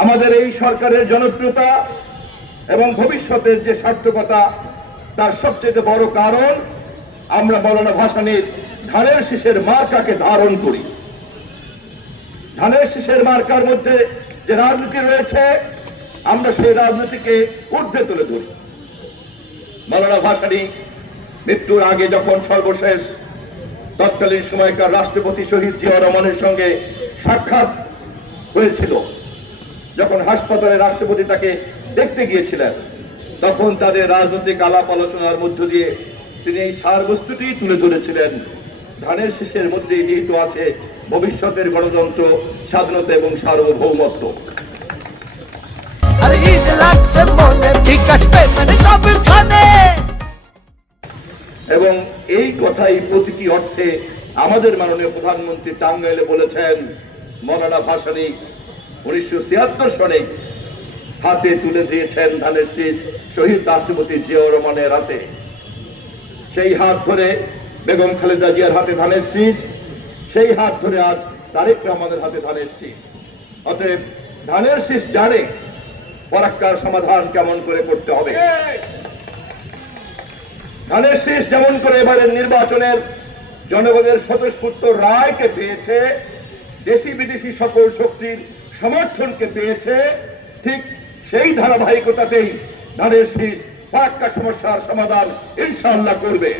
আমাদের এই সরকারের জনপ্রিয়তা এবং ভবিষ্যতের যে সার্থকতা তার সবচেয়ে বড় কারণ আমরা মৌলানা ভাসানীর ধানের শীষের মার্কাকে ধারণ করি। ধানের শীষের মার্কার মধ্যে যে রাজনীতি রয়েছে আমরা সেই রাজনীতিকে ঊর্ধ্বে তুলে ধরি। মৌলানা ভাসানী মৃত্যুর আগে যখন সর্বশেষ তৎকালীন সময়কার রাষ্ট্রপতি শহীদ জিয়া রহমানের সঙ্গে সাক্ষাৎ হয়েছিল, যখন হাসপাতালে রাষ্ট্রপতি তাকে দেখতে গিয়েছিলেন, তখন তাদের রাজনৈতিক আলাপ আলোচনার মধ্য দিয়ে তিনি এই সারবস্তুটি তুলে ধরেছিলেন। ধানের শীষের মধ্যেই নিহিত আছে ভবিষ্যতের গণতন্ত্র, স্বাধীনতা এবং সার্বভৌমত্ব। এবং এই কথাই প্রতীকী অর্থে আমাদের মাননীয় প্রধানমন্ত্রী টাঙ্গাইলে বলেছেন, মৌলানা ভাসানী 1976 সনে হাতে তুলে দিয়েছেন ধানের শীষ শহীদ রাষ্ট্রপতি জিয়া রহমানের হাতে। সেই হাত ধরে বেগম খালেদা জিয়ার হাতে ধানের শীষ, সেই হাত ধরে আজ তারেক রহমানের হাতে ধানের শীষ। অতএব ধানের শীষ জানে ফরাক্কার সমাধান কেমন করে করতে হবে। ধানের শীষ যেমন করে এবারের নির্বাচনের জনগণের স্বতঃস্ফূর্ত রায়কে পেয়েছে, দেশি বিদেশি সকল শক্তির সমর্থনকে পেয়েছে, ঠিক সেই ধারাবাহিকতাতেই ধানের শীষ ফরাক্কা সমস্যার সমাধান ইনশাআল্লাহ করবে।